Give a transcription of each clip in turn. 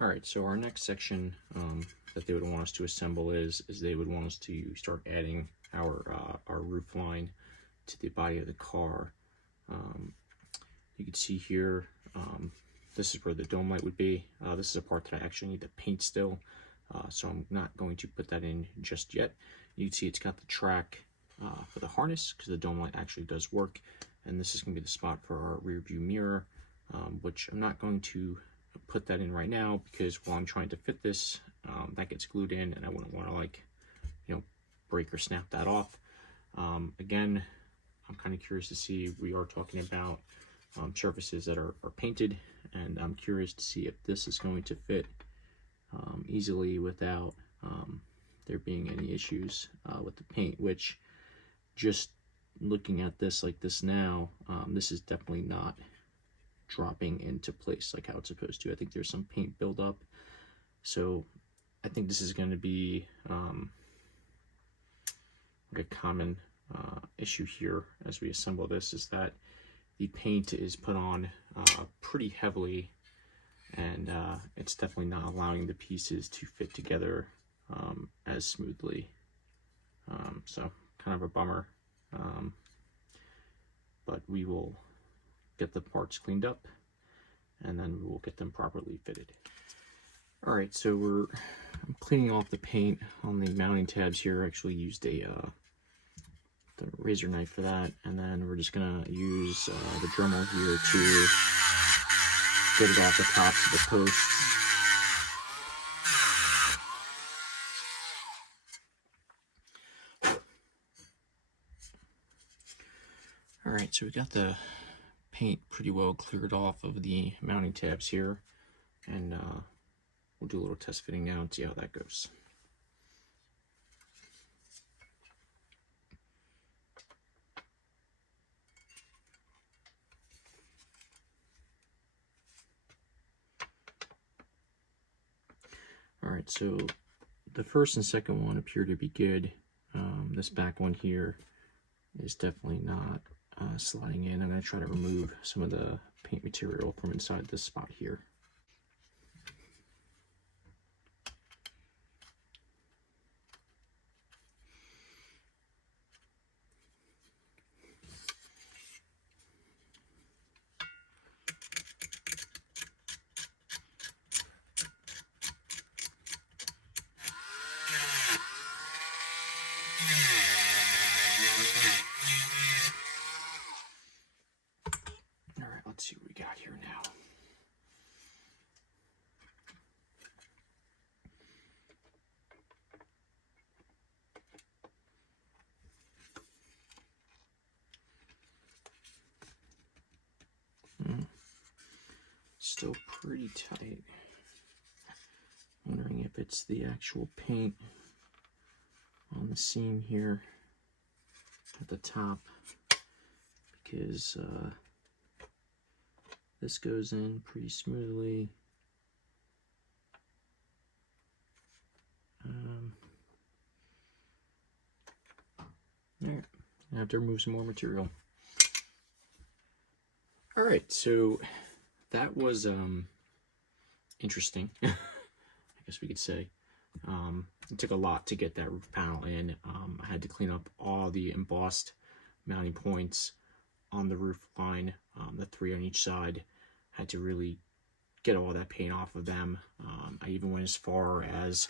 All right, so our next section that they would want us to assemble is they would want us to start adding our roof line to the body of the car. You can see here, this is where the dome light would be. This is a part that I actually need to paint still, so I'm not going to put that in just yet. You can see it's got the track for the harness, because the dome light actually does work, and this is going to be the spot for our rear view mirror, which I'm not going to put that in right now, because while I'm trying to fit this, that gets glued in, and I wouldn't want to, like, you know, break or snap that off. Again, I'm kind of curious to see, we are talking about surfaces that are painted, and I'm curious to see if this is going to fit easily without there being any issues with the paint, which, just looking at this like this now, this is definitely not dropping into place like how it's supposed to. I think there's some paint buildup, so I think this is going to be like a common issue here as we assemble this, is that the paint is put on pretty heavily, and it's definitely not allowing the pieces to fit together as smoothly. So kind of a bummer, but we will get the parts cleaned up, and then we will get them properly fitted. All right, so I'm cleaning off the paint on the mounting tabs here. I actually used the razor knife for that, and then we're just gonna use the Dremel here to get it off the tops of the posts. All right, so we got the paint pretty well cleared off of the mounting tabs here, and we'll do a little test fitting now and see how that goes. All right, so the first and second one appear to be good. This back one here is definitely not sliding in. I'm going to try to remove some of the paint material from inside this spot here. Let's see what we got here now. Still pretty tight. Wondering if it's the actual paint on the seam here at the top, because this goes in pretty smoothly. There, I have to remove some more material. All right, so that was interesting, I guess we could say. It took a lot to get that roof panel in. I had to clean up all the embossed mounting points on the roof line, the 3 on each side. Had to really get all that paint off of them. I even went as far as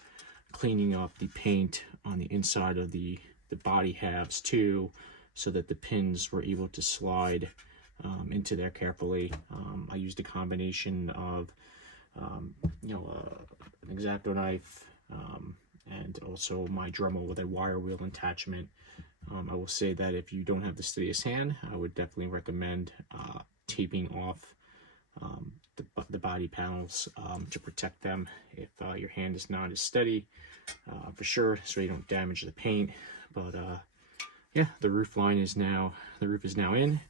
cleaning up the paint on the inside of the body halves too, so that the pins were able to slide into there carefully. I used a combination of an X-Acto knife and also my Dremel with a wire wheel attachment. I will say that if you don't have the steadiest hand, I would definitely recommend taping off the body panels to protect them if your hand is not as steady, for sure, so you don't damage the paint. But yeah, the roof is now in.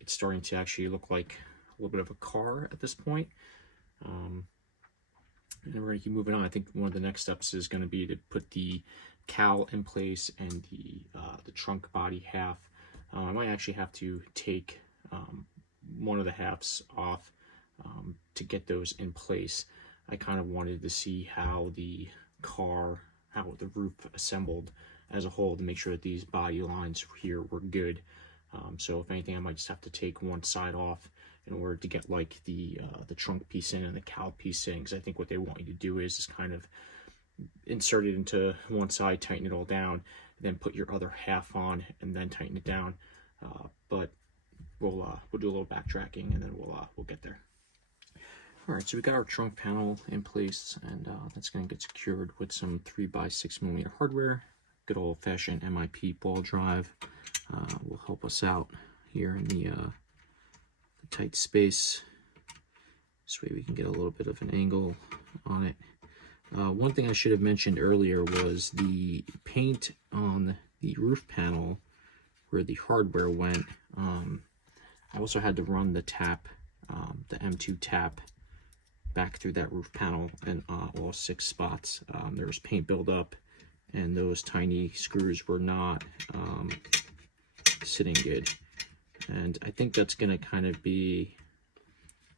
It's starting to actually look like a little bit of a car at this point. And we're going to keep moving on. I think one of the next steps is going to be to put the cowl in place and the trunk body half. I might actually have to take one of the halves off to get those in place. I kind of wanted to see how the roof assembled as a whole, to make sure that these body lines here were good. So if anything, I might just have to take one side off in order to get like the trunk piece in and the cowl piece in, because I think what they want you to do is just kind of insert it into one side, tighten it all down, then put your other half on and then tighten it down. But we'll do a little backtracking and then we'll get there. All right, so we got our trunk panel in place, and that's going to get secured with some 3x6mm hardware. Good old-fashioned MIP ball drive will help us out here in the tight space. This way we can get a little bit of an angle on it. One thing I should have mentioned earlier was the paint on the roof panel where the hardware went. I also had to run the tap, the M2 tap, back through that roof panel in all 6 spots. There was paint buildup, and those tiny screws were not sitting good. And I think that's going to kind of be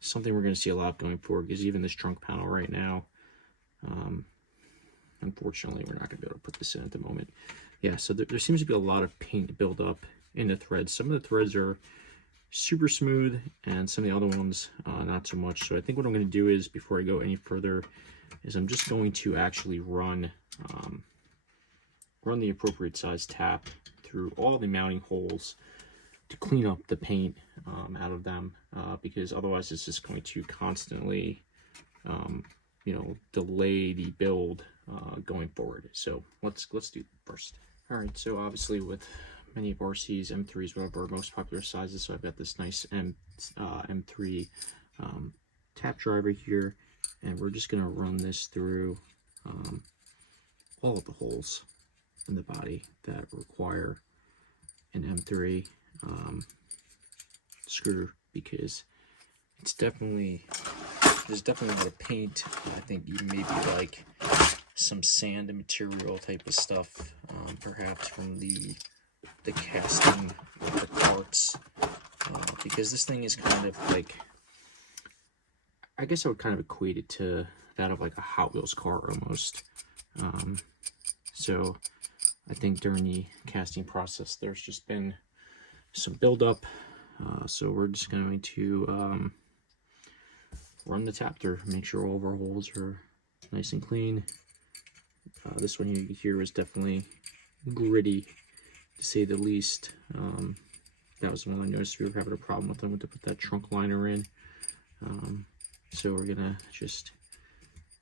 something we're going to see a lot going forward, because even this trunk panel right now, unfortunately, we're not going to be able to put this in at the moment. Yeah, so there seems to be a lot of paint buildup in the threads. Some of the threads are super smooth, and some of the other ones not so much. So I think what I'm going to do is, before I go any further, is I'm just going to actually run the appropriate size tap through all the mounting holes to clean up the paint out of them, because otherwise it's just going to constantly delay the build going forward. So let's do it first. All right, so obviously with many of RC's, M3s, whatever, our most popular sizes, so I've got this nice M3 tap driver here, and we're just going to run this through all of the holes in the body that require an M3 screw, because there's definitely a lot of paint. I think even maybe like some sand and material type of stuff, perhaps from the casting of the parts, because this thing is kind of like, I guess I would kind of equate it to that of like a Hot Wheels car almost. So I think during the casting process there's just been some buildup, so we're just going to run the tap through, make sure all of our holes are nice and clean. This one here is definitely gritty, to say the least. That was the one I noticed we were having a problem with. I went to put that trunk liner in. So we're gonna just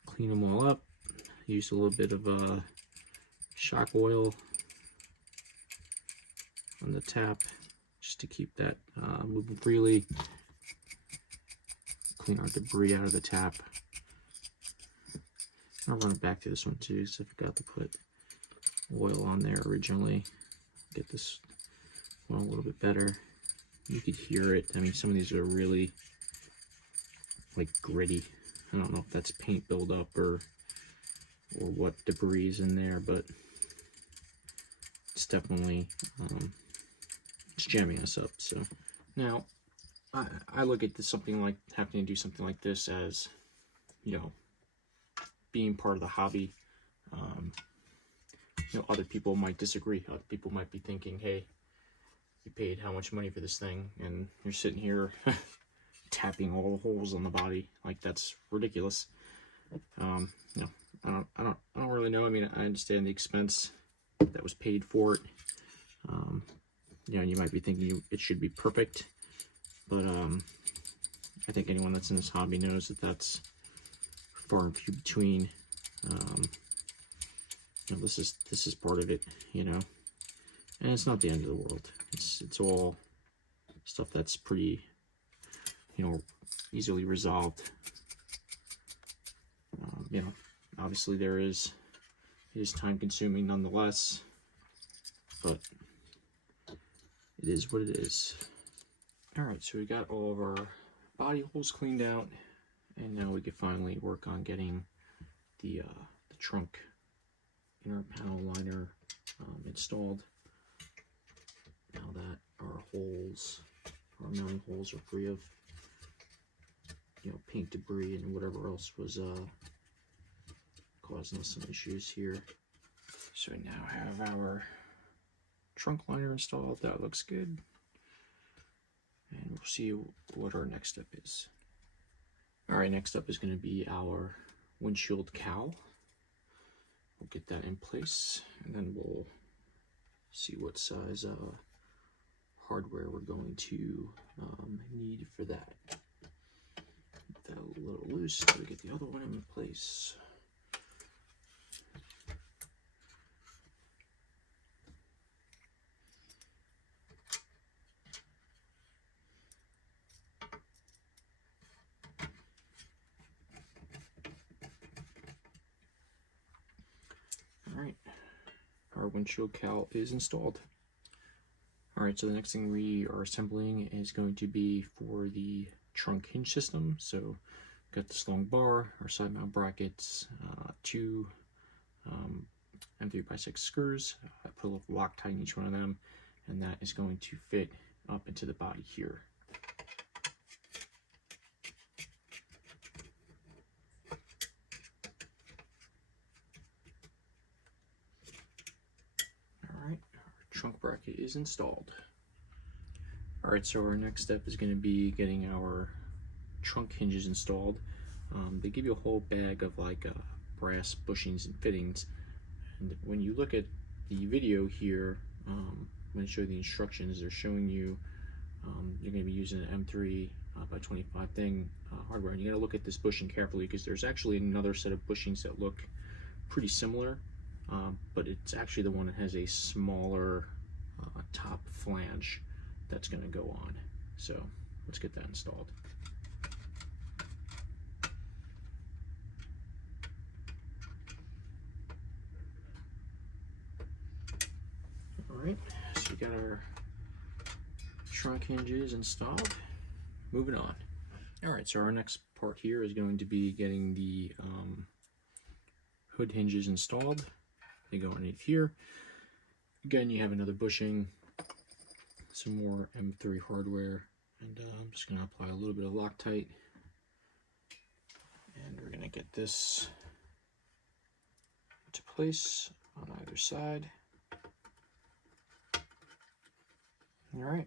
clean them all up. Use a little bit of shock oil on the tap just to keep that moving freely. Clean our debris out of the tap. I'll run it back to this one too, so I forgot to put oil on there originally. Get this one a little bit better. You could hear it. I mean, some of these are really like gritty. I don't know if that's paint buildup or what debris is in there, but it's definitely it's jamming us up. So now I look at this, something like having to do something like this as, being part of the hobby. Other people might disagree. Other people might be thinking, hey, you paid how much money for this thing and you're sitting here tapping all the holes on the body, like that's ridiculous. I don't really know. I mean, I understand the expense that was paid for it. You might be thinking it should be perfect, but I think anyone that's in this hobby knows that that's far and few between. This is part of it, and it's not the end of the world. It's all stuff that's pretty, easily resolved. Obviously it is time consuming nonetheless, but it is what it is. All right, so we got all of our body holes cleaned out, and now we can finally work on getting the trunk inner panel liner installed. Now that our mounting holes are free of paint debris and whatever else was causing us some issues here. So we now have our trunk liner installed. That looks good. And we'll see what our next step is. All right, next up is going to be our windshield cowl. We'll get that in place, and then we'll see what size hardware we're going to need for that. Get that a little loose so we get the other one in place. Alright, our windshield cowl is installed. Alright, so the next thing we are assembling is going to be for the trunk hinge system. So got this long bar, our side mount brackets, two M3x6 screws. I put a little Loctite in each one of them, and that is going to fit up into the body here. Alright, our trunk bracket is installed. Alright, so our next step is going to be getting our trunk hinges installed. They give you a whole bag of like brass bushings and fittings, and when you look at the video here, when I show the instructions, they're showing you you're going to be using an M3 by 25 thing hardware, and you got to look at this bushing carefully because there's actually another set of bushings that look pretty similar, but it's actually the one that has a smaller top flange that's going to go on. So let's get that installed. Alright, so we got our trunk hinges installed. Moving on. Alright, so our next part here is going to be getting the hood hinges installed. They go underneath here. Again, you have another bushing, some more M3 hardware, and I'm just going to apply a little bit of Loctite. And we're going to get this into place on either side. Alright,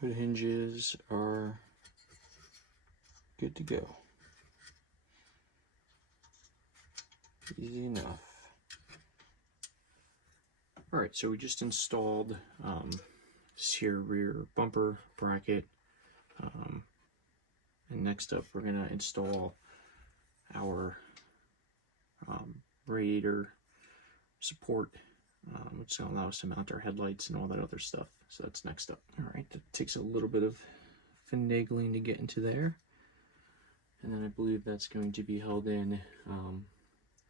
hood hinges are good to go. Easy enough. Alright, so we just installed this here rear bumper bracket. And next up, we're going to install our radiator support, which is going to allow us to mount our headlights and all that other stuff. So that's next up. Alright, that takes a little bit of finagling to get into there. And then I believe that's going to be held in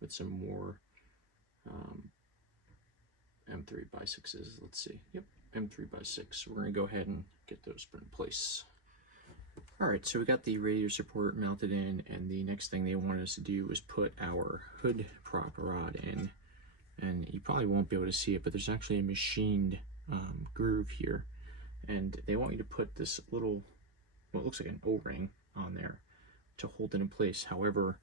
with some more M3x6s. Let's see. Yep, M3x6. We're going to go ahead and get those put in place. Alright, so we got the radiator support mounted in, and the next thing they wanted us to do was put our hood prop rod in. And you probably won't be able to see it, but there's actually a machined groove here. And they want you to put this little, what looks like an O-ring on there to hold it in place. However,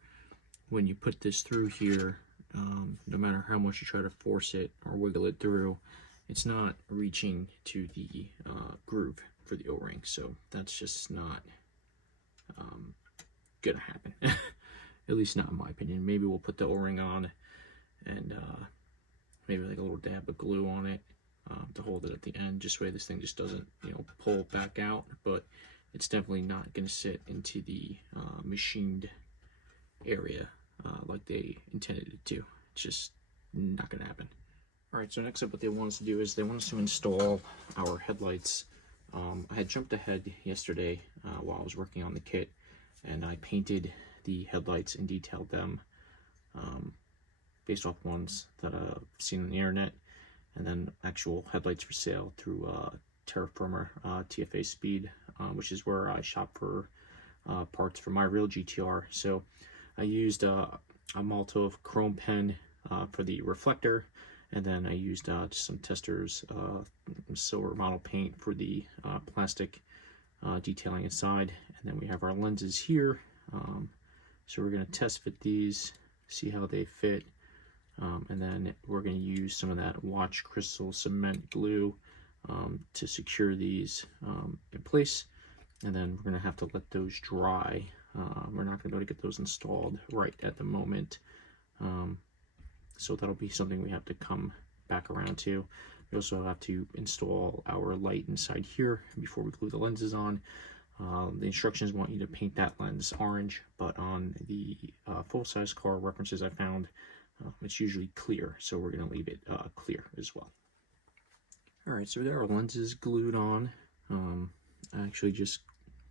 when you put this through here, no matter how much you try to force it or wiggle it through, it's not reaching to the groove for the O-ring. So that's just not gonna happen. At least not in my opinion. Maybe we'll put the O-ring on and maybe like a little dab of glue on it to hold it at the end, just so this thing just doesn't, pull back out. But it's definitely not going to sit into the machined area like they intended it to. It's just not going to happen. Alright, so next up what they want us to do is they want us to install our headlights. I had jumped ahead yesterday while I was working on the kit, and I painted the headlights and detailed them based off ones that I've seen on the internet, and then actual headlights for sale through Terra Firma TFA Speed, which is where I shop for parts for my real GTR. So I used a Malto chrome pen for the reflector, and then I used just some testers silver model paint for the plastic detailing inside. And then we have our lenses here. So we're going to test fit these, see how they fit. And then we're going to use some of that watch crystal cement glue to secure these in place. And then we're going to have to let those dry. We're not going to be able to get those installed right at the moment. So that'll be something we have to come back around to. We also have to install our light inside here before we glue the lenses on. The instructions want you to paint that lens orange, but on the full-size car references I found, it's usually clear, so we're going to leave it clear as well. Alright, so we got our lenses glued on. I actually just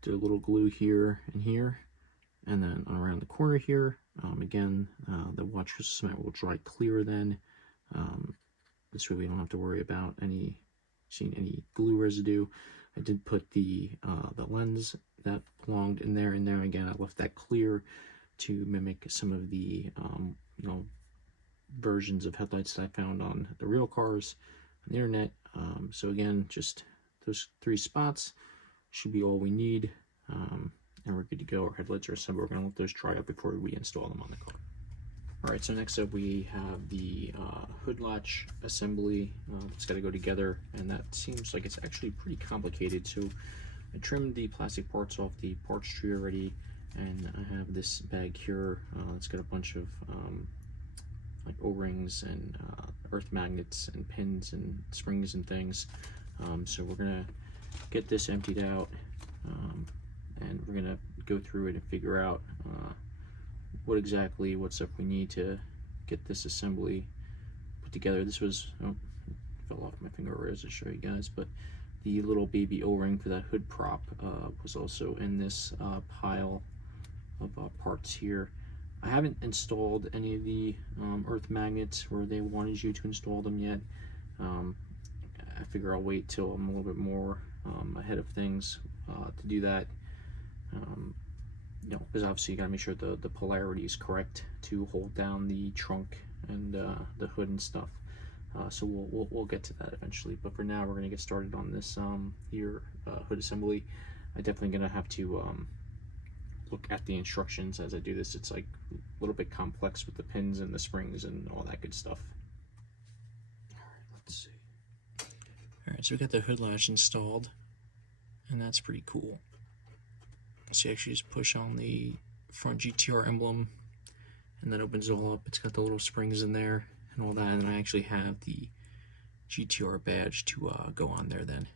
did a little glue here and here, and then around the corner here. Again, the watch crystal cement will dry clear then. This way we don't have to worry about seeing any glue residue. I did put the lens that belonged in there. Again, I left that clear to mimic some of the versions of headlights that I found on the real cars on the internet. So again, just those 3 spots should be all we need, and we're good to go. Our headlights are assembled. We're going to let those dry up before we install them on the car. Alright, so next up we have the hood latch assembly. It's got to go together, and that seems like it's actually pretty complicated. So I trimmed the plastic parts off the parts tree already, and I have this bag here. It's got a bunch of like O-rings and earth magnets and pins and springs and things. So we're going to get this emptied out, and we're going to go through it and figure out what stuff we need to get this assembly put together. This was, fell off my finger already to show you guys, but the little baby O-ring for that hood prop was also in this pile of parts here. I haven't installed any of the earth magnets where they wanted you to install them yet. I figure I'll wait till I'm a little bit more ahead of things to do that. Because obviously you gotta make sure the polarity is correct to hold down the trunk and the hood and stuff. So we'll get to that eventually. But for now, we're gonna get started on this hood assembly. I'm definitely gonna have to look at the instructions as I do this. It's like a little bit complex with the pins and the springs and all that good stuff. Alright, let's see. Alright, so we got the hood latch installed, and that's pretty cool. So you actually just push on the front GTR emblem, and that opens it all up. It's got the little springs in there and all that, and then I actually have the GTR badge to go on there then.